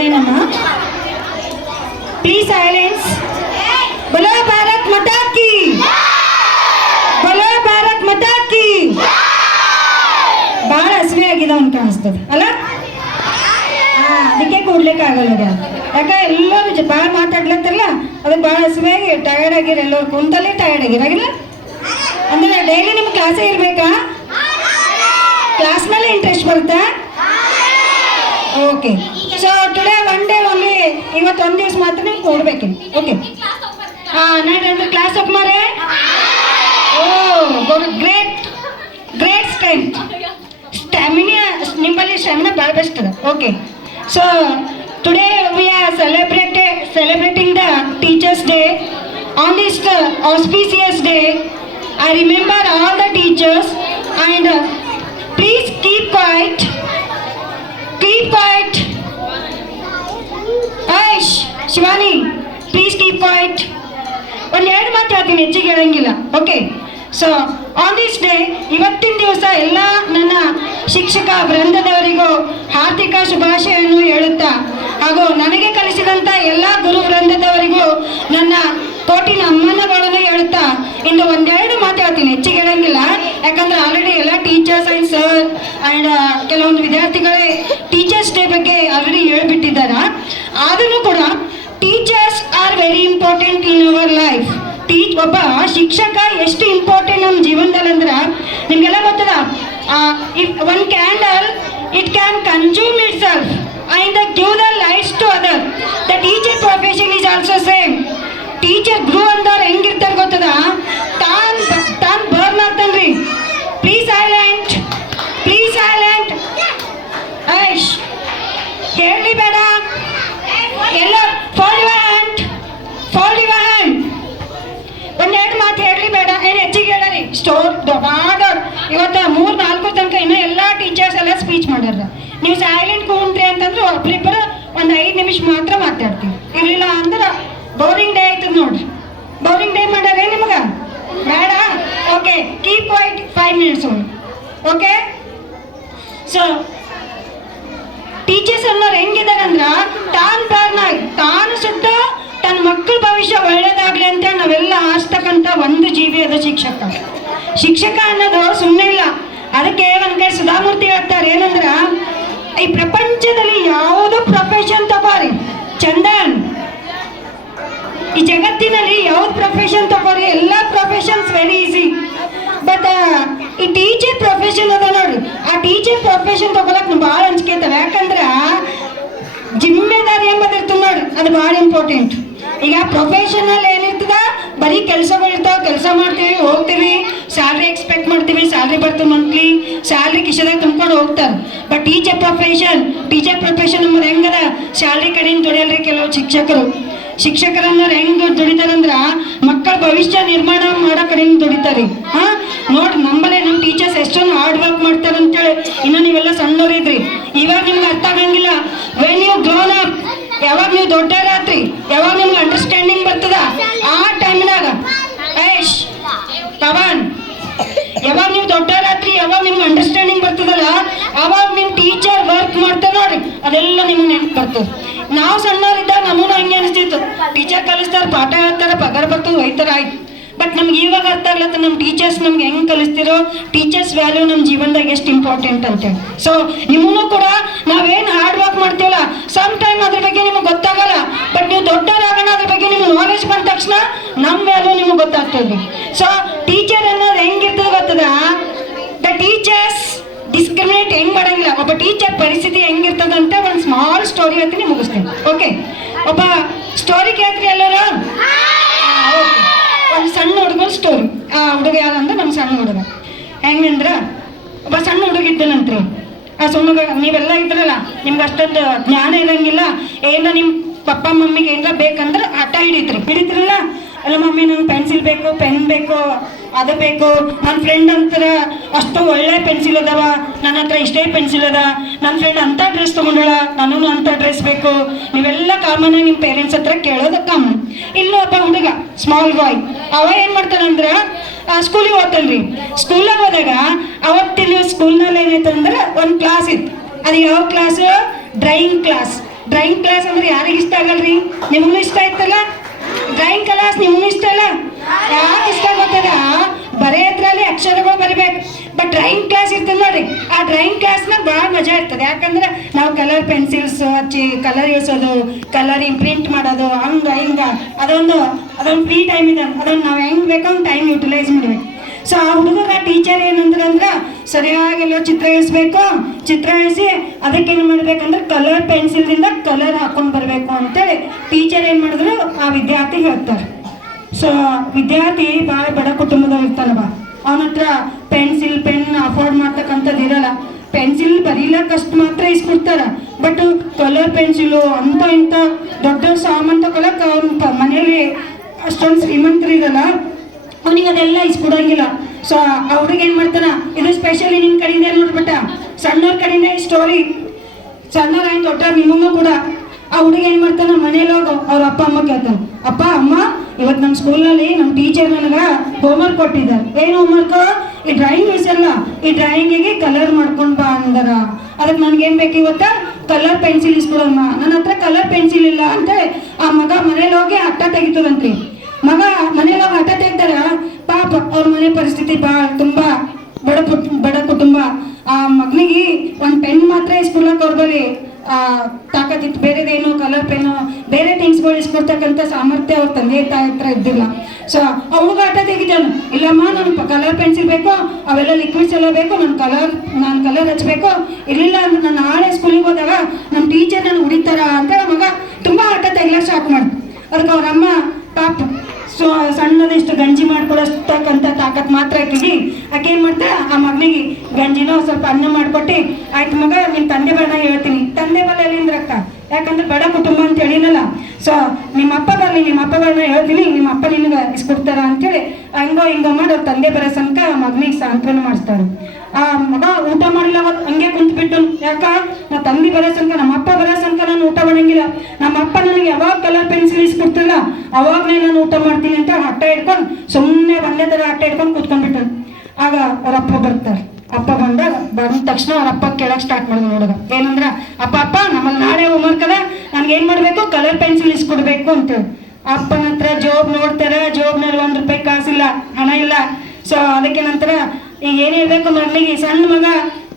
शिवाय नमः. Please silence. बोलो भारत माता की. बोलो भारत माता की. ಭಾಳ ಹಸಿವೆ ಆಗಿದೆ ಅಂತ ಕಾಣಿಸ್ತದೆ ಅಲ್ಲ. ಅದಕ್ಕೆ ಕೂಡ್ಲಿಕ್ಕಾಗಲ್ಲ. ಯಾಕೆ ಎಲ್ಲರೂ ಭಾಳ ಮಾತಾಡ್ಲತ್ತಲ್ಲ, ಅದಕ್ಕೆ ಭಾಳ ಹಸಿವೆ ಆಗಿ ಟಯರ್ಡ್ ಆಗಿರ. ಎಲ್ಲರೂ ಕುಂತಲ್ಲೇ ಟಯರ್ಡ್ ಆಗಿರಾಗಿಲ್ಲ ಅಂದ್ರೆ ಡೈಲಿ ನಿಮ್ಗೆ ಕ್ಲಾಸೇ ಇರಬೇಕಾ? ಕ್ಲಾಸ್ ಮೇಲೆ ಇಂಟ್ರೆಸ್ಟ್ ಬರುತ್ತಾ? Okay. So today one day only. ಇವತ್ತು ಒಂದು ದಿವಸ ಮಾತ್ರ ನೀವು ಕೊಡ್ಬೇಕು. ಓಕೆ. ನಾನು ಕ್ಲಾಸ್ ಆಫ್ ಮಾರೆ. ಓ ಗ್ರೇಟ್ ಗ್ರೇಟ್ ಸ್ಟ್ರೆಂತ್. ಸ್ಟ್ಯಾಮಿನಾ ನಿಮ್ಮಲ್ಲಿ ಸ್ಟ್ಯಾಮಿನಾ ಭಾಳ ಬೆಸ್ಟ್ ಅದ. Okay. So today we are celebrating the Teachers' Day. On this auspicious day, I remember all the teachers and please keep quiet. Keep quiet. Aish, Shivani, please keep quiet. ಒಂದು ಎರಡು ಮಾತು ಹೇಳ್ತೀನಿ, ಹೆಚ್ಚಿಗೆ ಹೇಳಂಗಿಲ್ಲ. Okay. So on this day, ಇವತ್ತಿನ ದಿವಸ ಎಲ್ಲ ನನ್ನ ಶಿಕ್ಷಕ ವೃಂದದವರಿಗೂ ಹಾರ್ದಿಕ ಶುಭಾಶಯವನ್ನು ಹೇಳುತ್ತಾ, ಹಾಗೂ ನನಗೆ ಕಲಿಸಿದಂಥ ಎಲ್ಲ ಗುರು ವೃಂದದವರಿಗೂ ನನ್ನ ಕೋಟಿ ನಮನಗಳನ್ನು ಹೇಳುತ್ತಾ ಇಂದು ಒಂದೆರಡು ಮಾತು ಹೇಳ್ತೀನಿ, ಹೆಚ್ಚಿಗೆ ಹೇಳಂಗಿಲ್ಲ. ಯಾಕಂದ್ರೆ ಆಲ್ರೆಡಿ ಎಲ್ಲ ಟೀಚರ್ಸ್ ಆ್ಯಂಡ್ ಸರ್ ಆ್ಯಂಡ್ ಕೆಲವೊಂದು ವಿದ್ಯಾರ್ಥಿಗಳೇ ಟೀಚರ್ಸ್ ಡೇ ಬಗ್ಗೆ ಆಲ್ರೆಡಿ ಹೇಳ್ಬಿಟ್ಟಿದ್ದಾರೆ. ಆದರೂ ಕೂಡ teachers are very important in our life. ಒಬ್ಬ ಶಿಕ್ಷಕ ಎಷ್ಟು ಇಂಪಾರ್ಟೆಂಟ್ ನಮ್ಮ ಜೀವನದಲ್ಲಿ ಅಂದ್ರೆ ನಿಮಗೆಲ್ಲ ಗೊತ್ತದ. If one candle it can consume it self and give the lights to other. The teacher profession is also same. Teacher grew ಅಂದವ್ರು ಹೆಂಗಿರ್ತಾರೆ ಗೊತ್ತದ? ತಾನ್ ಬರ್ನ್ ಆಗ್ತಾನ್ರಿ. Please silent, please silent. ಐಶ್ ಹೇಳಿ ಬೇಡ. ಎಲ್ಲ fold your hand, fold your hand. ಒಂದೆರಡು ಮಾತು ಹೇಳಲಿ ಬೇಡ, ಏನು ಹೆಚ್ಚಿಗೆ ಹೇಳರಿ. ಸ್ಟೋರ್ ದೊಡ್ಡ ಇವತ್ತು 3-4 ತನಕ ಇನ್ನೂ ಎಲ್ಲ ಟೀಚರ್ಸ್ ಎಲ್ಲ ಸ್ಪೀಚ್ ಮಾಡ್ಯಾರ. ನೀವು ಸೈಲೆಂಟ್ ಕೂತ್ರಿ ಅಂತಂದ್ರೆ ಒಬ್ರಿಬ್ಬರು ಒಂದು 5 ನಿಮಿಷ ಮಾತ್ರ ಮಾತಾಡ್ತೀವಿ. ಇರಲಿಲ್ಲ ಅಂದ್ರೆ ಬೋರಿಂಗ್ ಡೇ ಆಯ್ತದ ನೋಡ್ರಿ. ಬೋರಿಂಗ್ ಡೇ ಮಾಡ್ಯಾರೇ ನಿಮ್ಗೆ ಬೇಡ. Okay. Keep quiet 5 minutes only. Okay. So teachers ಅನ್ನೋರು ಹೆಂಗಿದ್ದಾರೆ ಅಂದ್ರೆ ತಾನು ಸುಟ್ಟು ತನ್ನ ಮಕ್ಕಳ ಭವಿಷ್ಯ ಒಳ್ಳೇದಾಗ್ಲಿ ಅಂತ ನಾವೆಲ್ಲ ಆಸ್ತಕ್ಕಂಥ ಒಂದು ಜೀವಿ ಅದು ಶಿಕ್ಷಕ. ಶಿಕ್ಷಕ ಅನ್ನೋದು ಸುಮ್ಮನೆ ಇಲ್ಲ. ಅದಕ್ಕೆ ಒಂದು ಕೈ ಸುಧಾಮೂರ್ತಿ ಹೇಳ್ತಾರೆ ಏನಂದ್ರ, ಈ ಪ್ರಪಂಚದಲ್ಲಿ ಯಾವುದು ಪ್ರೊಫೆಷನ್ ತಗೋರಿ ಚಂದನ್, ಈ ಜಗತ್ತಿನಲ್ಲಿ ಯಾವ್ದು ಪ್ರೊಫೆಷನ್ ತಗೋರಿ, ಎಲ್ಲ ಪ್ರೊಫೆಷನ್ಸ್ ವೆರಿ ಈಸಿ. ಬಟ್ ಈ ಟೀಚರ್ ಪ್ರೊಫೆಷನ್ ಅದ ನೋಡ್ರಿ, ಆ ಟೀಚರ್ ಪ್ರೊಫೆಷನ್ ತಗೊಳಕ್ ಭಾಳ ಅಂಜಿಕೆ ಇರ್ತವೆ. ಯಾಕಂದ್ರೆ ಜಿಮ್ಮೆದಾರಿ ಎಂಬುದಿರ್ತದೆ ನೋಡ್ರಿ, ಅದು ಭಾಳ ಇಂಪಾರ್ಟೆಂಟ್. ಈಗ ಪ್ರೊಫೆಷನಲ್ ಏನಿರ್ತದ, ಬರೀ ಕೆಲಸಗಳಿರ್ತಾವ, ಕೆಲಸ ಮಾಡ್ತೀವಿ, ಹೋಗ್ತೀವಿ, ಸ್ಯಾಲ್ರಿ ಎಕ್ಸ್ಪೆಕ್ಟ್ ಮಾಡ್ತೀವಿ, ಸ್ಯಾಲ್ರಿ ಬರ್ತದೆ ಮಂತ್ಲಿ, ಸ್ಯಾಲ್ರಿ ಕಿಶದಾಗ ತುಂಬ್ಕೊಂಡು ಹೋಗ್ತಾರೆ. ಬಟ್ ಟೀಚರ್ ಪ್ರೊಫೆಷನ್ ಅನ್ನೋದು ಹೆಂಗದ, ಸ್ಯಾಲ್ರಿ ಕಡೆಯಿಂದ ದುಡಿಯಲ್ರಿ ಕೆಲವು ಶಿಕ್ಷಕರನ್ನ ಹೆಂಗ್ ದುಡಿತಾರಂದ್ರ ಮಕ್ಕಳ ಭವಿಷ್ಯ ನಿರ್ಮಾಣ ಮಾಡೋ ಕಡೆಯಿಂದ ದುಡಿತಾರೆ. ನೋಡ್ರಿ ನಂಬಲ್ಲೇ ನಮ್ಮ ಟೀಚರ್ಸ್ ಎಷ್ಟೊಂದು ಹಾರ್ಡ್ ವರ್ಕ್ ಮಾಡ್ತಾರೆ ಅಂತೇಳಿ. ಇನ್ನು ನೀವೆಲ್ಲ ಸಣ್ಣವರಿದ್ರಿ, ಇವಾಗ ನಿಮ್ಗೆ ಅರ್ಥ ಆಗಂಗಿಲ್ಲ. ವೆನ್ ಯು ಗ್ರೋನ್ ಅಪ್, ಯಾವಾಗ ನೀವು ದೊಡ್ಡರಾತ್ರಿ, ಯಾವಾಗ ನಿಮ್ಗೆ ಅಂಡರ್ಸ್ಟ್ಯಾಂಡಿಂಗ್ ಬರ್ತದ ಆ ಟೈಮ್ನಾಗ. ಐಶ್ ಪವನ್, ಯಾವಾಗ ನೀವು ದೊಡ್ಡರಾತ್ರಿ, ಯಾವಾಗ ನಿಮ್ಗೆ ಅಂಡರ್ಸ್ಟ್ಯಾಂಡಿಂಗ್ ಬರ್ತದಲ್ಲ, ಅವಾಗ ನಿಮ್ ಟೀಚರ್ ವರ್ಕ್ ಮಾಡ್ತಾರೆ ನೋಡ್ರಿ, ಅದೆಲ್ಲ ನಿಮ್ಗೆ ನೆನಪು ಬರ್ತದೆ. ನಾವು ಸಣ್ಣವರಿದ್ದಾಗ ನಮಗೂ ಹಂಗೆ ಅನಿಸ್ತಿತ್ತು, ಟೀಚರ್ ಕಲಿಸ್ತಾರೆ, ಪಾಠ ಹೇಳ್ತಾರೆ, ಪಗಾರ ಬರ್ತದೆ, ಹೋಯ್ತಾರೆ, ಆಯ್ತು. ಬಟ್ ನಮ್ಗೆ ಇವಾಗ ಅರ್ಥ ಆಗ್ಲತ್ತ ನಮ್ಮ ಟೀಚರ್ಸ್ ನಮ್ಗೆ ಹೆಂಗೆ ಕಲಿಸ್ತಿರೋ, ಟೀಚರ್ಸ್ ವ್ಯಾಲ್ಯೂ ನಮ್ಮ ಜೀವನದಾಗ ಎಷ್ಟು ಇಂಪಾರ್ಟೆಂಟ್ ಅಂತೇಳಿ. ಸೊ ನಿಮ್ಮನ್ನು ಕೂಡ ನಾವೇನು ಹಾರ್ಡ್ ವರ್ಕ್ ಮಾಡ್ತೀವಲ್ಲ, ಸಮ್ ಟೈಮ್ ಅದ್ರ ಬಗ್ಗೆ ನಿಮಗೆ ಗೊತ್ತಾಗಲ್ಲ. ಬಟ್ ನೀವು ದೊಡ್ಡವರಾಗೋಣ, ಅದ್ರ ಬಗ್ಗೆ ನಿಮ್ಗೆ ನಾಲೆಜ್ ಬಂದ ತಕ್ಷಣ ನಮ್ಮ ವ್ಯಾಲ್ಯೂ ನಿಮಗೆ ಗೊತ್ತಾಗ್ತದೆ. ಸೊ ಟೀಚರ್ ಅನ್ನೋದು ಹೆಂಗಿರ್ತದೆ ಗೊತ್ತದ? ದ ಟೀಚರ್ಸ್ ಡಿಸ್ಕ್ರಿಮಿನೇಟ್ ಹೆಂಗ್ ಮಾಡಂಗಿಲ್ಲ. ಒಬ್ಬ ಟೀಚರ್ ಪರಿಸ್ಥಿತಿ ಹೆಂಗಿರ್ತದಂತ ಒಂದು ಸ್ಮಾಲ್ ಸ್ಟೋರಿ ಹೇಳ್ತೀನಿ, ಮುಗಿಸ್ತೀನಿ. ಓಕೆ. ಒಬ್ಬ ಸ್ಟೋರಿ ಕೇಳ್ತೀರಿ ಎಲ್ಲರೂ? ಓಕೆ. ಒಂದು ಸಣ್ಣ ಹುಡುಗನ ಸ್ಟೋರಿ. ಆ ಹುಡುಗ ಯಾವ್ದಂದ್ರೆ ನಮ್ಮ ಸಣ್ಣ ಹುಡುಗ. ಹೆಂಗಂದ್ರೆ ಒಬ್ಬ ಸಣ್ಣ ಹುಡುಗ ಇದ್ದನಂತ್ರಿ. ಆ ಸಣ್ಣ ನೀವೆಲ್ಲ ಇದ್ರಲ್ಲ, ನಿಮ್ಗೆ ಅಷ್ಟೊಂದು ಜ್ಞಾನ ಇರಂಗಿಲ್ಲ. ಏನ ನಿಮ್ಮ ಪಪ್ಪ ಮಮ್ಮಿಗೆ ಏನಾರ ಬೇಕಂದ್ರೆ ಹಠ ಹಿಡಿತ್ರಲ್ಲ, ಅಲ್ಲ ಮಮ್ಮಿ ನಂಗೆ ಪೆನ್ಸಿಲ್ ಬೇಕು, ಪೆನ್ ಬೇಕು, ಅದು ಬೇಕು. ನನ್ನ ಫ್ರೆಂಡ್ ಅಂತರ ಅಷ್ಟು ಒಳ್ಳೆ ಪೆನ್ಸಿಲ್ ಅದಾವ, ನನ್ನ ಹತ್ರ ಇಷ್ಟೇ ಪೆನ್ಸಿಲ್ ಅದ. ನನ್ನ ಫ್ರೆಂಡ್ ಅಂಥ ಡ್ರೆಸ್ ತೊಗೊಂಡಳ, ನನಗೂ ಅಂಥ ಡ್ರೆಸ್ ಬೇಕು. ನೀವೆಲ್ಲ ಕಾಮನ್ ಆಗಿ ನಿಮ್ಮ ಪೇರೆಂಟ್ಸ್ ಹತ್ರ ಕೇಳೋದು ಕಾಮನ್. ಇಲ್ಲೂ ಒಬ್ಬ ಹುಡುಗ ಸ್ಮಾಲ್ ಬಾಯ್, ಅವ ಏನು ಮಾಡ್ತಾನಂದ್ರೆ ಸ್ಕೂಲಿಗೆ ಹೋಗ್ತಾನ್ರಿ. ಸ್ಕೂಲಾಗ ಹೋದಾಗ ಅವತ್ತಿನ ಸ್ಕೂಲ್ನಲ್ಲಿ ಏನಾಯ್ತು ಅಂದ್ರೆ ಒಂದು ಕ್ಲಾಸ್ ಇತ್ತು. ಅದು ಯಾವ class? Drawing class. Drawing class ಅಂದ್ರೆ ಯಾರಿಗೆ ಇಷ್ಟ ಆಗಲ್ರಿ? ನಿಮಗೂ ಇಷ್ಟ ಆಯ್ತಲ್ಲ ಡ್ರಾಯಿಂಗ್ ಕ್ಲಾಸ್? ನಿಮಗೂ ಇಷ್ಟ ಅಲ್ಲ? ಯಾಕೆ ಇಷ್ಟ ಗೊತ್ತದ? ಬರೆಯೋದ್ರಲ್ಲಿ ಅಕ್ಷರಗಳು ಬರಿಬೇಕು. ಬಟ್ ಡ್ರಾಯಿಂಗ್ ಕ್ಲಾಸ್ ಇರ್ತದೆ ನೋಡಿ, ಆ ಡ್ರಾಯಿಂಗ್ ಕ್ಲಾಸ್ನಾಗ ಭಾಳ ಮಜಾ ಇರ್ತದೆ. ಯಾಕಂದ್ರೆ ನಾವು ಕಲರ್ ಪೆನ್ಸಿಲ್ಸ್ ಹಚ್ಚಿ ಕಲರ್ ಇಳಿಸೋದು, ಕಲರಿಂಗ್ ಪ್ರಿಂಟ್ ಮಾಡೋದು, ಹಿಂಗ ಅದೊಂದು ಫ್ರೀ ಟೈಮ್ ಇದೆ. ಅದನ್ನು ನಾವು ಹೆಂಗೆ ಬೇಕಂದ್ರೆ ಟೈಮ್ ಯುಟಿಲೈಸ್ ಮಾಡಬೇಕು. ಸೊ ಆ ಹುಡುಗರ ಟೀಚರ್ ಏನಂದ್ರೆ ಸರಿಯಾಗೆಲ್ಲ ಚಿತ್ರ ಇಳಿಸ್ಬೇಕು. ಚಿತ್ರ ಇಳಿಸಿ ಅದಕ್ಕೆ ಏನು ಮಾಡ್ಬೇಕಂದ್ರೆ ಕಲರ್ ಪೆನ್ಸಿಲ್ದಿಂದ ಕಲರ್ ಹಾಕೊಂಡು ಬರಬೇಕು ಅಂತೇಳಿ ಟೀಚರ್ ಏನು ಮಾಡಿದ್ರು ಆ ವಿದ್ಯಾರ್ಥಿ ಹೇಳ್ತಾರೆ. ಸೊ ವಿದ್ಯಾರ್ಥಿ ಭಾಳ ಬಡ ಕುಟುಂಬದವ್ರು ಇರ್ತಾನವ, ಅವನ ಹತ್ರ ಪೆನ್ಸಿಲ್ ಪೆನ್ ಅಫೋರ್ಡ್ ಮಾಡ್ತಕ್ಕಂಥದ್ದು ಇರಲ್ಲ. ಪೆನ್ಸಿಲ್ ಬರೀಲಕ್ಕಷ್ಟು ಮಾತ್ರ ಇಸ್ಕೊಡ್ತಾರ. ಬಟ್ ಕಲರ್ ಪೆನ್ಸಿಲು ಅಂತ ಇಂಥ ದೊಡ್ಡ ಸಾಮಾನು ತಗೊಳಕ್ಕೆ ಅವ್ನ ಮನೇಲಿ ಅಷ್ಟೊಂದು ಶ್ರೀಮಂತರು ಇರಲ್ಲ, ಅವನಿಗೆ ಅದೆಲ್ಲ ಇಸ್ಕೊಡಂಗಿಲ್ಲ. ಸೊ ಆ ಹುಡುಗ ಏನು ಮಾಡ್ತಾನ, ಇದು ಸ್ಪೆಷಲಿ ನಿಮ್ಮ ಕಡೆಯಿಂದ ನೋಡ್ಬಿಟ್ಟ, ಸಣ್ಣವ್ರ ಕಡೆಯಿಂದ ಈ ಸ್ಟೋರಿ. ಸಣ್ಣವ್ರ ಹೆಂಗೆ ದೊಡ್ಡ ನಿಮಗೂ ಕೂಡ. ಆ ಹುಡುಗ ಏನು ಮಾಡ್ತಾನ, ಮನೇಲಿ ಹೋಗು ಅವ್ರ ಅಪ್ಪ ಅಮ್ಮ ಕೇಳ್ತಾನೆ, ಅಪ್ಪ ಅಮ್ಮ ಇವತ್ತು ನಮ್ಮ ಸ್ಕೂಲ್ನಲ್ಲಿ ನಮ್ಮ ಟೀಚರ್ ನನಗೆ ಹೋಮ್ವರ್ಕ್ ಕೊಟ್ಟಿದ್ದಾರೆ. ಏನು ಹೋಮ್ವರ್ಕು? ಈ ಡ್ರಾಯಿಂಗ್ ಇಸಲ್ಲ, ಈ ಡ್ರಾಯಿಂಗಿಗೆ ಕಲರ್ ಮಾಡ್ಕೊಂಡು ಬಾ ಅಂದಾರ. ಅದಕ್ಕೆ ನನಗೇನು ಬೇಕು ಇವತ್ತ? ಕಲರ್ ಪೆನ್ಸಿಲ್ ಇಸ್ಕೊಡಮ್ಮ. ನನ್ನ ಹತ್ರ ಕಲರ್ ಪೆನ್ಸಿಲ್ ಇಲ್ಲ ಅಂತೇಳಿ ಆ ಮಗ ಮನೇಲಿ ಹೋಗಿ ಹಠ ತೆಗಿತದಂತ್ರಿ. ಮಗ ಮನೇಲಿ ಹೋಗಿ ಹಠ ತೆಗ್ದಾರ. ಪಾಪ ಅವ್ರ ಮನೆ ಪರಿಸ್ಥಿತಿ ತುಂಬ ಬಡ ಕುಟುಂಬ. ಆ ಮಗನಿಗೆ ಒಂದು ಪೆನ್ ಮಾತ್ರ ಇಸ್ಕೊಳಕ್ಕೆ ಅವ್ರ ಬಳಿ ತಾಕತ್ತಿತ್ತು. ಬೇರೆದೇನು ಕಲರ್ ಪೆನ್ನು ಬೇರೆ ಥಿಂಗ್ಸ್ಗಳು ಇಸ್ಕೊಡ್ತಕ್ಕಂಥ ಸಾಮರ್ಥ್ಯ ಅವ್ರ ತಂದೆ ತಾಯಿ ಹತ್ರ ಇದ್ದಿಲ್ಲ. ಸೊ ಅವ್ಗ ಆಟ ತೆಗಿತಾನು, ಇಲ್ಲಮ್ಮ ನನಗೆ ಕಲರ್ ಪೆನ್ಸಿಲ್ ಬೇಕು, ಅವೆಲ್ಲ ಲಿಕ್ವಿಡ್ಸ್ ಎಲ್ಲ ಬೇಕು, ನಾನು ಕಲರ್ ಹಚ್ಚಬೇಕು, ಇರಲಿಲ್ಲ ಅಂದ್ರೆ ನಾನು ನಾಳೆ ಸ್ಕೂಲಿಗೆ ಹೋದಾಗ ನಮ್ಮ ಟೀಚರ್ ನಾನು ಹೊಡಿತಾರ ಅಂತ ಮಗ ತುಂಬ ಆಟ ತೆಗಿಲಕ್ಕೆ ಸ್ಟಾರ್ಟ್ ಮಾಡ್ತು. ಅದಕ್ಕೆ ಅವ್ರಮ್ಮ ಪಾಪ ಸಣ್ಣದಿಷ್ಟು ಗಂಜಿ ಮಾಡ್ಕೊಳಸ್ತಕ್ಕಂಥ ತಾಕತ್ ಮಾತ್ರ ಆಕಿಗೆ. ಆಕೆ ಏನು ಮಾಡ್ತಾಳೆ, ಆ ಮಗನಿಗೆ ಗಂಜಿನೋ ಸ್ವಲ್ಪ ಅನ್ನ ಮಾಡಿಕೊಟ್ಟು, ಆಯ್ತು ಮಗ ನಿಮ್ಮ ತಂದೆ ಬರಣ ಹೇಳ್ತೀನಿ. ತಂದೆ ಬಲ್ಲ ಎಲ್ಲಿಂದ್ರಕ್ಕ? ಯಾಕಂದ್ರೆ ಬಡ ಕುಟುಂಬ ಅಂತ ಹೇಳಿನಲ್ಲ. ಸೊ ನಿಮ್ಮ ಅಪ್ಪ ಬರಣ ಹೇಳ್ತೀನಿ, ನಿಮ್ಮ ಅಪ್ಪ ನಿನಗೆ ಇಸ್ಕೊಡ್ತಾರ ಅಂತೇಳಿ ಹಂಗೋ ಹಿಂಗೋ ಮಾಡಿ ಅವ್ರ ತಂದೆ ಬರೋ ತನಕ ಮಗನಿಗೆ ಸಾಂತ್ವನ ಮಾಡಿಸ್ತಾರೆ. ಆ ಮಗ ಊಟ ಮಾಡಿಲ್ಲ, ಅವತ್ತು ಹಂಗೆ ಕುಂತ್ಬಿಟ್ಟು, ಯಾಕ ನಾ ತಂದೆ ಬರೋ ತನಕ ನಮ್ಮ ಅಪ್ಪ ಬರೋ ತನಕ ನಾನು ಊಟ ಮಾಡಂಗಿಲ್ಲ, ನಮ್ಮ ಅಪ್ಪ ನನಗೆ ಯಾವಾಗ ಕಲರ್ ಪೆನ್ಸಿಲ್ ಇಸ್ಕೊಡ್ತಿಲ್ಲ ಅವಾಗಲೇ ನಾನು ಊಟ ಮಾಡ್ತೀನಿ ಅಂತ ಹಠ ಹಿಡ್ಕೊಂಡು ಸುಮ್ಮನೆ ಒಂದೇ ಥರ ಹಠ ಹಿಡ್ಕೊಂಡು ಕೂತ್ಕೊಂಡ್ಬಿಟ್ಟು. ಆಗ ಅವ್ರ ಅಪ್ಪ ಬರ್ತಾರೆ. ಅಪ್ಪ ಬಂದ ತಕ್ಷಣ ಅವ್ರ ಅಪ್ಪ ಕೇಳಕ್ಕೆ ಸ್ಟಾರ್ಟ್ ಮಾಡಿದ್ರು ಹುಡುಗ. ಏನಂದ್ರೆ, ಅಪ್ಪ ನಮ್ಮಲ್ಲಿ ನಾಳೆ ಹೋಮ್ವರ್ಕ್ ಅದ, ನನ್ಗೆ ಏನು ಮಾಡಬೇಕು? ಕಲರ್ ಪೆನ್ಸಿಲ್ ಇಸ್ಕೊಡ್ಬೇಕು ಅಂತೇಳಿ. ಅಪ್ಪನ ಹತ್ರ ಜೋಬ್ ನೋಡ್ತಾರೆ, ಜೋಬ್ನಲ್ಲಿ ₹1 ಕಾಸಿಲ್ಲ, ಹಣ ಇಲ್ಲ. ಸೊ ಅದಕ್ಕೆ ನಂತರ ಈಗ ಏನು ಹೇಳ್ಬೇಕು ಮಗನಿಗೆ? ಸಣ್ಣ ಮಗ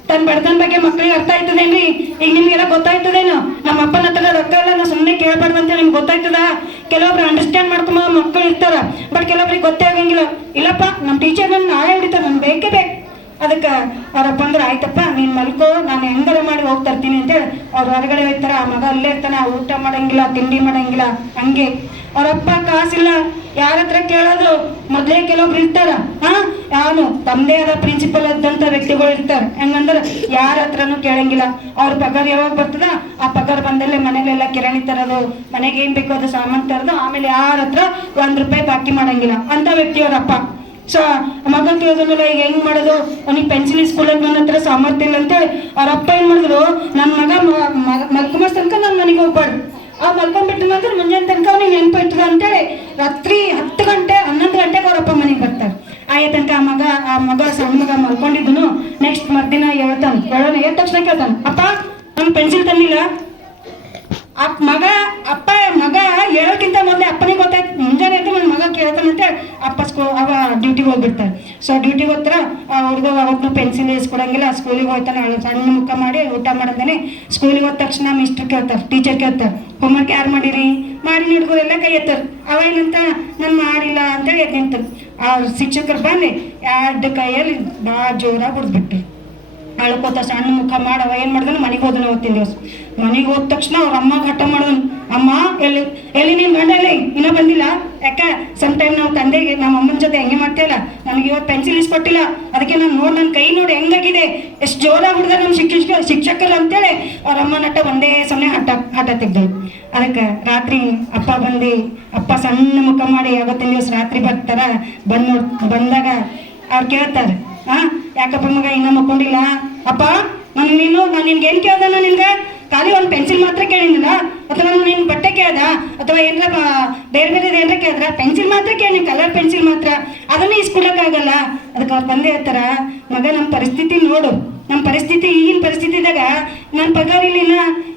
ತನ್ನ ಬಡತನ ಬಗ್ಗೆ ಮಕ್ಕಳಿಗೆ ಅರ್ಥ ಆಯ್ತದೇನ್ರಿ? ಈಗ ನಿಮ್ಗೆಲ್ಲ ಗೊತ್ತಾಯ್ತದೇನು? ನಮ್ಮ ಅಪ್ಪನ ಹತ್ರ ರೊಕ್ಕ ಎಲ್ಲ ನಾವು ಸುಮ್ಮನೆ ಕೇಳಬಾರ್ದಂತ ನಿಮ್ಗೆ ಗೊತ್ತಾಯ್ತದ? ಕೆಲವೊಬ್ರು ಅಂಡರ್ಸ್ಟ್ಯಾಂಡ್ ಮಾಡ್ಕೊಂಬ ಮಕ್ಕಳು ಇರ್ತಾರ, ಬಟ್ ಕೆಲವೊಬ್ರಿಗೆ ಗೊತ್ತೇ ಆಗಂಗಿಲ್ಲ. ಇಲ್ಲಪ್ಪ ನಮ್ಮ ಟೀಚರ್ ನನ್ನ ನಾಳೆ ಹೊಡಿತಾರೆ, ನನ್ಗೆ ಬೇಕೇ ಬೇಕು. ಅದಕ್ಕೆ ಅವರಪ್ಪ ಅಂದ್ರೆ ಆಯ್ತಪ್ಪ ನೀನು ಮಲ್ಕೋ, ನಾನು ಹೆಂಗಾರ ಮಾಡಿ ಹೋಗಿ ತರ್ತೀನಿ ಅಂತೇಳಿ ಅವ್ರು ಹೊರಗಡೆ ಹೋಗ್ತಾರೆ. ಆ ಮಗ ಅಲ್ಲೇ ಇರ್ತಾನೆ, ಊಟ ಮಾಡಂಗಿಲ್ಲ, ತಿಂಡಿ ಮಾಡಂಗಿಲ್ಲ. ಹಂಗೆ ಅವರಪ್ಪ ಕಾಸಿಲ್ಲ, ಯಾರ ಹತ್ರ ಕೇಳೋದು? ಮೊದಲೇ ಕೆಲವೊಬ್ರು ಇರ್ತಾರ, ಯಾರು ತಮ್ಮದೇ ಆದ ಪ್ರಿನ್ಸಿಪಲ್ ಆದಂಥ ವ್ಯಕ್ತಿಗಳು ಇರ್ತಾರೆ. ಹೆಂಗಂದ್ರೆ ಯಾರ ಹತ್ರನೂ ಕೇಳಂಗಿಲ್ಲ. ಅವ್ರ ಪಗಾರ ಯಾವಾಗ ಬರ್ತದ, ಆ ಪಗಾರ ಬಂದಲ್ಲೇ ಮನೇಲೆಲ್ಲ ಕಿರಾಣಿ ತರೋದು, ಮನೆಗೆ ಏನು ಬೇಕೋ ಅದು ಸಾಮಾನು ತರೋದು, ಆಮೇಲೆ ಯಾರ ಹತ್ರ ₹1 ಬಾಕಿ ಮಾಡಂಗಿಲ್ಲ ಅಂತ ವ್ಯಕ್ತಿಯವರಪ್ಪ. ಸೊ ಮಗ ಕೇಳಿದ್ಮೇಲೆ ಈಗ ಹೆಂಗ್ ಮಾಡೋದು? ಅವನಿಗೆ ಪೆನ್ಸಿಲ್ ಇಸ್ಕೊಳ್ಳೋದು ನನ್ನ ಹತ್ರ ಸಾಮರ್ಥ್ಯ ಇಲ್ಲ ಅಂತೇಳಿ ಅವ್ರಪ್ಪ ಏನು ಮಾಡಿದ್ರು, ನನ್ನ ಮಗ ಮಲ್ಕೊಂಬ ತನಕ ನಾನು ಮನೆಗೆ ಹೋಗ್ಬಾರ್ದು, ಆ ಮಲ್ಕೊಂಡ್ಬಿಟ್ಟು ಅಂದ್ರೆ ಮುಂಜಾನೆ ತನಕ ಅವ್ನಿಗೆ ನೆನಪು ಇರ್ತದ ಅಂತೇಳಿ ರಾತ್ರಿ 10 ಗಂಟೆ 11 ಗಂಟೆಗೆ ಅವ್ರಪ್ಪ ಮನೆಗೆ ಬರ್ತಾರೆ. ಆಯ ತನಕ ಆ ಮಗ ಸಣ್ಣ ಮಗ ಮಲ್ಕೊಂಡಿದ್ದನು. ನೆಕ್ಸ್ಟ್ ಮರ್ದಿನ ಹೇಳ್ತಾನೆ, ಎದ್ದ ತಕ್ಷಣ ಕೇಳ್ತಾನೆ, ಅಪ್ಪ ನನ್ನ ಪೆನ್ಸಿಲ್ ತಂದಿಲ್ಲ. ಅಪ್ಪ ಮಗ ಹೇಳೋಕ್ಕಿಂತ ಮೊದಲೇ ಅಪ್ಪನಿಗೆ ಗೊತ್ತಾಯ್ತು. ಮುಂಜಾನೆ ಅಂತ ನನ್ನ ಮಗ ಕೇಳ್ತಾನಂತೆ. ಅಪ್ಪ ಅವ ಡ್ಯೂಟಿಗೆ ಹೋಗ್ಬಿಡ್ತಾರೆ. ಸೊ ಡ್ಯೂಟಿಗೆ ಹೋಗ್ತಾರ. ಆ ಹುಡುಗ ಅವತ್ತು ಪೆನ್ಸಿಲ್ ಇಸ್ಕೊಡಂಗಿಲ್ಲ, ಸ್ಕೂಲಿಗೆ ಹೋಗ್ತಾನೆ, ಸಣ್ಣ ಮುಖ ಮಾಡಿ ಊಟ ಮಾಡಂತಾನೆ. ಸ್ಕೂಲಿಗೆ ಹೋದ ತಕ್ಷಣ ಮಿಸ್ಟರ್ ಕೇಳ್ತಾರೆ, ಟೀಚರ್ ಕೇಳ್ತಾರೆ, ಹೋಮ್ವರ್ಕ್ ಯಾರು ಮಾಡಿರಿ? ಮಾಡಿ ಹುಡುಗರೆಲ್ಲ ಕೈ ಎತ್ತಾರೆ. ಅವ ಏನಂತ, ನಾನು ಮಾಡಿಲ್ಲ ಅಂತೇಳಿ ಎದ್ದು ನಿಂತಾರೆ. ಆ ಶಿಕ್ಷಕರು ಬಂದು 2 ಕೈಯಲ್ಲಿ ಭಾಳ ಜೋರಾಗಿ ಹೊಡೆದ್ಬಿಟ್ರು. ಅಳ್ಕೋತ ಸಣ್ಣ ಮುಖ ಮಾಡವ ಏನು ಮಾಡ್ದಾನೆ, ಮನೆಗೆ ಹೋದನು. ಅವತ್ತಿನ ದಿವಸ ಮನೆಗೆ ಹೋದ ತಕ್ಷಣ ಅವ್ರ ಅಮ್ಮ ಘಟ್ಟ ಮಾಡಿದನು, ಅಮ್ಮ ಎಲ್ಲಿ ನೀನು ಗಂಡ ಎಲ್ಲಿ ಇನ್ನೂ ಬಂದಿಲ್ಲ? ಯಾಕೆ ಸಮ್ಟೈಮ್ ನಾವು ತಂದೆಗೆ ನಮ್ಮ ಅಮ್ಮನ ಜೊತೆ ಹೆಂಗೆ ಮಾಡ್ತೀಯಲ್ಲ, ನನಗೆ ಇವತ್ತು ಪೆನ್ಸಿಲ್ ಇಸ್ಕೊಟ್ಟಿಲ್ಲ, ಅದಕ್ಕೆ ನಾನು ನನ್ನ ಕೈ ನೋಡಿ ಹೆಂಗಾಗಿದೆ, ಎಷ್ಟು ಜೋರಾಗಿ ಹುಡ್ದಾರ ನಮ್ಮ ಶಿಕ್ಷಕರು ಅಂತೇಳಿ ಅವ್ರ ಅಮ್ಮ ನಟ್ಟ ಒಂದೇ ಸಮಯ ಹಠ ತೆಗ್ದಳು. ಅದಕ್ಕೆ ರಾತ್ರಿ ಅಪ್ಪ ಸಣ್ಣ ಮುಖ ಮಾಡಿ ಅವತ್ತಿನ ದಿವಸ ರಾತ್ರಿ ಬರ್ತಾರ. ಬಂದಾಗ ಅವ್ರು ಕೇಳ್ತಾರೆ, ಯಾಕಪ್ಪ ಮಗ ಇನ್ನೂ ಮಕ್ಕೊಂಡಿಲ್ಲ? ಅಪ್ಪ ನಾನು ನಿನ್ಗೆ ಏನು ಕೇಳ್ದ? ನಾನು ನಿನ್ಗೆ ಖಾಲಿ ಒಂದು ಪೆನ್ಸಿಲ್ ಮಾತ್ರ ಕೇಳಿಲ್ಲ, ಅಥವಾ ನಿನ್ನ ಬಟ್ಟೆ ಕೇಳ್ದ, ಅಥವಾ ಏನಾರ ಬೇರೆ ಏನಾರ ಕೇಳಿದ್ರ? ಪೆನ್ಸಿಲ್ ಮಾತ್ರ ಕೇಳಿ, ಕಲರ್ ಪೆನ್ಸಿಲ್ ಮಾತ್ರ, ಅದನ್ನೇ ಇಸ್ಕೊಡಕ್ಕಾಗಲ್ಲ. ಅದಕ್ಕೆ ಅವ್ರು ಬಂದೇ ಹೇಳ್ತಾರ, ಮಗ ನಮ್ಮ ಪರಿಸ್ಥಿತಿ ನೋಡು, ನಮ್ಮ ಪರಿಸ್ಥಿತಿ ಈಗಿನ ಪರಿಸ್ಥಿತಿದಾಗ ನನ್ನ ಪಗಾರ ಇಲ್ಲ,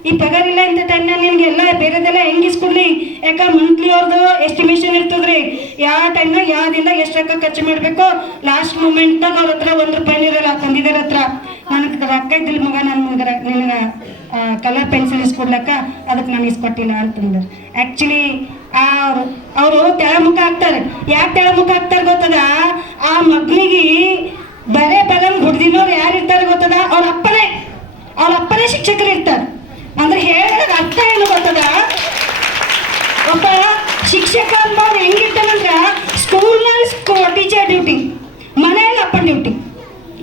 ಈ ಪಗಾರ ಇಲ್ಲ ಇಂಥ ಟೈಮ್ನಾಗ ನಿನಗೆಲ್ಲ ಬೇರೆದೆಲ್ಲ ಹೆಂಗೆ ಇಸ್ಕೊಡ್ಲಿ? ಯಾಕೆ ಮಂತ್ಲಿ ಅವ್ರದ್ದು ಎಸ್ಟಿಮೇಷನ್ ಇರ್ತದ್ರಿ, ಯಾವ ಟೈಮ್ನಾಗ ಯಾವ ದಿನದಾಗ ಎಷ್ಟು ರೊಕ್ಕ ಖರ್ಚು ಮಾಡಬೇಕು, ಲಾಸ್ಟ್ ಮೂಮೆಂಟ್ನಾಗ ಅವ್ರ ಹತ್ರ ₹1 ಇರಲ್ಲ ತಂದಿದ್ದಾರ ಹತ್ರ. ನನಗೆ ರೊಕ್ಕ ಇದ್ದಿಲ್ಲ ಮಗ, ನಿನಗೆ ಕಲರ್ ಪೆನ್ಸಿಲ್ ಇಸ್ಕೊಡ್ಲಕ್ಕ, ಅದಕ್ಕೆ ನಾನು ಇಸ್ಕೊಟ್ಟಿಲ್ಲ ಅಂತಂದ್ರೆ ಆ್ಯಕ್ಚುಲಿ ಅವರು ತೆಳಮುಖ ಆಗ್ತಾರೆ. ಯಾಕೆ ತೆಳಮುಖ ಆಗ್ತಾರೆ ಗೊತ್ತದ? ಆ ಮಗನಿಗೆ ಬರೇ ಬಲಂಗ್ ಹುಡ್ದಿನವ್ರು ಯಾರು ಇರ್ತಾರೆ ಗೊತ್ತದ? ಅವ್ರ ಅಪ್ಪನೇ ಶಿಕ್ಷಕರು ಇರ್ತಾರೆ. ಅಂದ್ರೆ ಹೇಳಿದಾಗ ಅರ್ಥ ಏನು ಗೊತ್ತದ? ಒಬ್ಬ ಶಿಕ್ಷಕ ಅನ್ನೋರು ಹೆಂಗಿರ್ತಾನಂದ್ರ ಸ್ಕೂಲ್ನಲ್ಲಿ ಟೀಚರ್ ಡ್ಯೂಟಿ, ಮನೆಯಲ್ಲಿ ಅಪ್ಪನ ಡ್ಯೂಟಿ,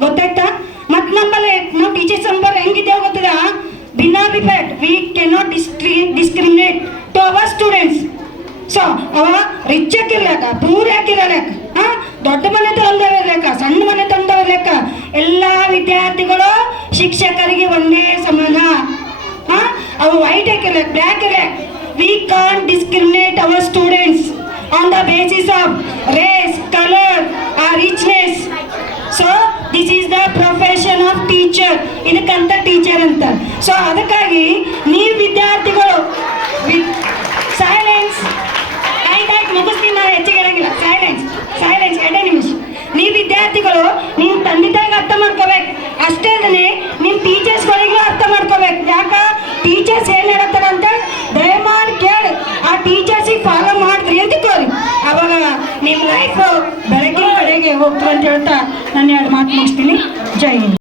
ಗೊತ್ತಾಯ್ತಾ? ಮತ್ತು ನಮ್ಮಲ್ಲಿ ನಾವು ಟೀಚರ್ಸ್ ಅಂಬರ್ ಹೆಂಗಿದ್ದೇವೆ ಗೊತ್ತದ? ಭಿನ್ನಾಭಿಪ್ರಾಯ, we cannot discriminate to our students. So ಅವ ರಿಚ್ ಹಾಕಿರ್ಲಾಕ, ಪೂರ್ ಹಾಕಿರಲೇಕ, ದೊಡ್ಡ ಮನೆ ತಂದವಿರ್ಲೇಕ, ಸಣ್ಣ ಮನೆ ತಂದವಿರ್ಲೇಕ, ಎಲ್ಲ ವಿದ್ಯಾರ್ಥಿಗಳು ಶಿಕ್ಷಕರಿಗೆ ಒಂದೇ ಸಮಾನ. ಅವು ವೈಟ್ ಹಾಕಿರ್ಲೇಕ, ಬ್ಲ್ಯಾಕ್ ಇರ್ಲೇಕ. We can't discriminate our students on the basis of race, colour or richness. So this is the profession of teacher. ಇದಕ್ಕಂತ ಟೀಚರ್ ಅಂತ. ಸೊ ಅದಕ್ಕಾಗಿ ನೀವು ವಿದ್ಯಾರ್ಥಿಗಳು ಸೈಲೆನ್ಸ್, ಆಯ್ತಾಯ್ತು ಮುಗಿಸ್ತೀನಿ, ನಾನು ಹೆಚ್ಚಿಗೆ ಹೇಳಂಗಿಲ್ಲ. ಸೈಲೆನ್ಸ್ 2 ನಿಮಿಷ. ನೀವು ವಿದ್ಯಾರ್ಥಿಗಳು ನಿಮ್ಮ ತಂದೆ ತಾಯಿಗೆ ಅರ್ಥ ಮಾಡ್ಕೋಬೇಕು, ಅಷ್ಟೇ ಅಲ್ಲದೆ ನಿಮ್ಮ ಟೀಚರ್ಸ್ಗಳಿಗೂ ಅರ್ಥ ಮಾಡ್ಕೋಬೇಕು. ಯಾಕ ಟೀಚರ್ಸ್ ಏನು ಹೇಳ್ತಾರ ಅಂತ ದಯಮಾಡಿ ಕೇಳಿ ಆ ಟೀಚರ್ಸಿಗೆ ಫಾಲೋ ಮಾಡಿದ್ರಿ ಅಂತ ಕೋರಿ, ಅವಾಗ ನಿಮ್ಮ ಲೈಫ್ ಬೆಳಕಿನ ಕಡೆಗೆ ಹೋಗ್ತದೆ ಅಂತ ಹೇಳ್ತಾ ನಾನು 2 ಮಾತು ಮುಗಿಸ್ತೀನಿ. ಜೈ ಹಿಂದ್.